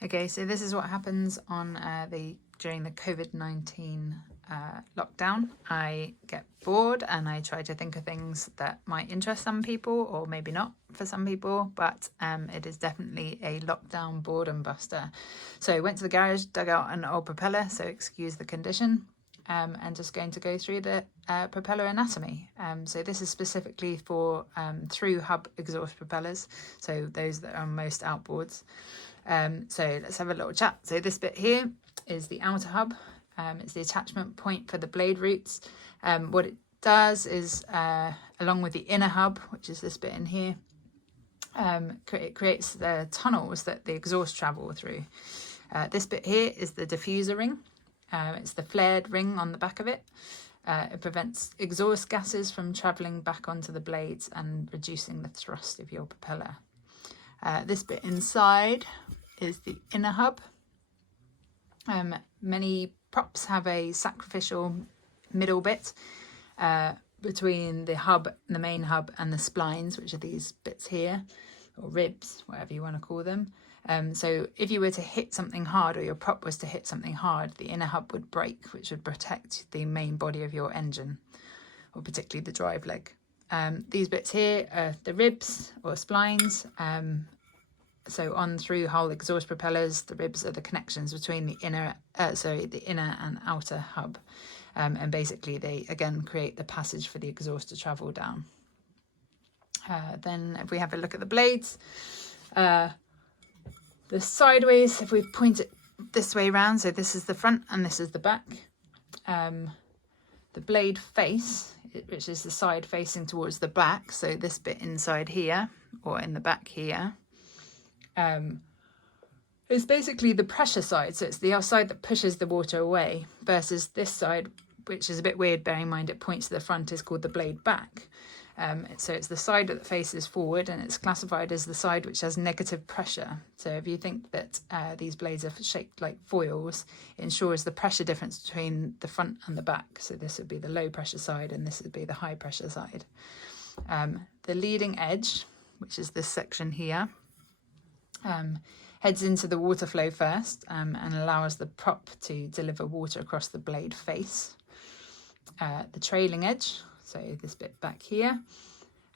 Okay, so this is what happens on during the COVID-19 lockdown. I get bored and I try to think of things that might interest some people, or maybe not for some people, but it is definitely a lockdown boredom buster. So I went to the garage, dug out an old propeller, so excuse the condition, and just going to go through the Propeller Anatomy. So this is specifically for through hub exhaust propellers, so those that are on most outboards. So let's have a little chat. So this bit here is the outer hub. It's the attachment point for the blade roots. What it does is, along with the inner hub, which is this bit in here, it creates the tunnels that the exhaust travel through. This bit here is the diffuser ring. It's the flared ring on the back of it. It prevents exhaust gases from travelling back onto the blades and reducing the thrust of your propeller. This bit inside is the inner hub. Many props have a sacrificial middle bit between the hub, the main hub, and the splines, which are these bits here, or ribs, whatever you want to call them. So if you were to hit something hard, or your prop was to hit something hard, the inner hub would break, which would protect the main body of your engine, or particularly the drive leg. These bits here are the ribs or splines. So on through hull exhaust propellers, the ribs are the connections between the inner and outer hub. And basically they, again, create the passage for the exhaust to travel down. Then if we have a look at the blades, the sideways, if we point it this way around, so this is the front and this is the back. The blade face, which is the side facing towards the back, so this bit inside here, or in the back here, it's basically the pressure side. So it's the side that pushes the water away, versus this side, which is a bit weird, bearing in mind it points to the front, is called the blade back. So it's the side that faces forward, and it's classified as the side which has negative pressure. So if you think that these blades are shaped like foils, it ensures the pressure difference between the front and the back. So this would be the low pressure side and this would be the high pressure side. The leading edge, which is this section here, heads into the water flow first and allows the prop to deliver water across the blade face. The trailing edge, so this bit back here,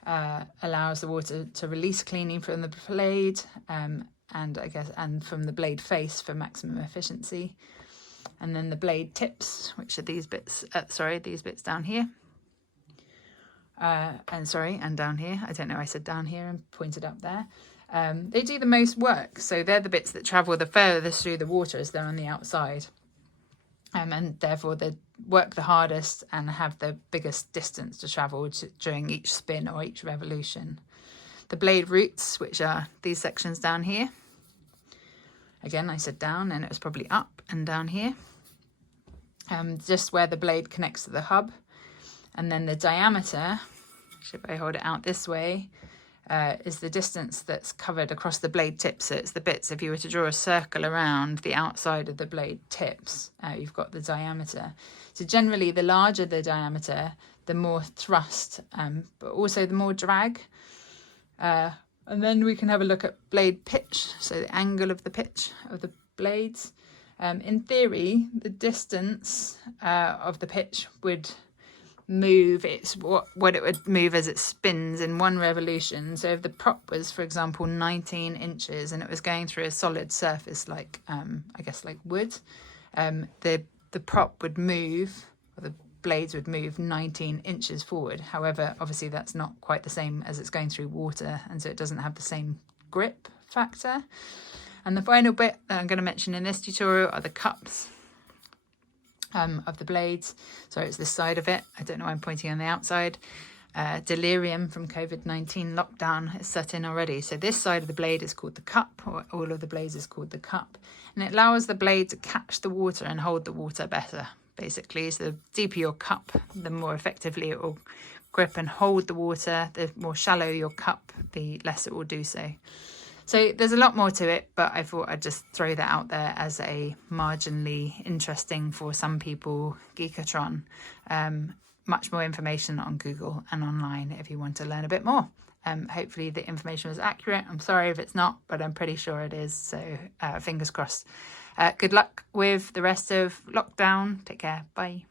allows the water to release cleanly from the blade and from the blade face for maximum efficiency. And then the blade tips, which are these bits, these bits down here. And down here. I don't know, I said down here and pointed up there. They do the most work, so they're the bits that travel the furthest through the water as they're on the outside, and therefore they work the hardest and have the biggest distance to travel during each spin or each revolution. The blade roots, which are these sections down here, again I said down and it was probably up and down here, just where the blade connects to the hub. And then the diameter, if I hold it out this way, is the distance that's covered across the blade tips. So it's the bits, if you were to draw a circle around the outside of the blade tips, you've got the diameter. So generally, the larger the diameter, the more thrust, but also the more drag. And then we can have a look at blade pitch, so the angle of the pitch of the blades. In theory, the distance of the pitch would move, it's what it would move as it spins in one revolution. So if the prop was, for example, 19 inches and it was going through a solid surface like like wood, the prop would move, or the blades would move 19 inches forward. However, obviously that's not quite the same as it's going through water, and so it doesn't have the same grip factor. And the final bit that I'm going to mention in this tutorial are the cups of the blades. So it's this side of it. I don't know why I'm pointing on the outside. Delirium from COVID-19 lockdown is set in already. So this side of the blade is called the cup, or all of the blades is called the cup. And it allows the blade to catch the water and hold the water better, basically. So the deeper your cup, the more effectively it will grip and hold the water. The more shallow your cup, the less it will do so. So there's a lot more to it, but I thought I'd just throw that out there as a marginally interesting, for some people, geekatron. Much more information on Google and online if you want to learn a bit more. Hopefully the information was accurate. I'm sorry if it's not, but I'm pretty sure it is. So fingers crossed. Good luck with the rest of lockdown. Take care. Bye.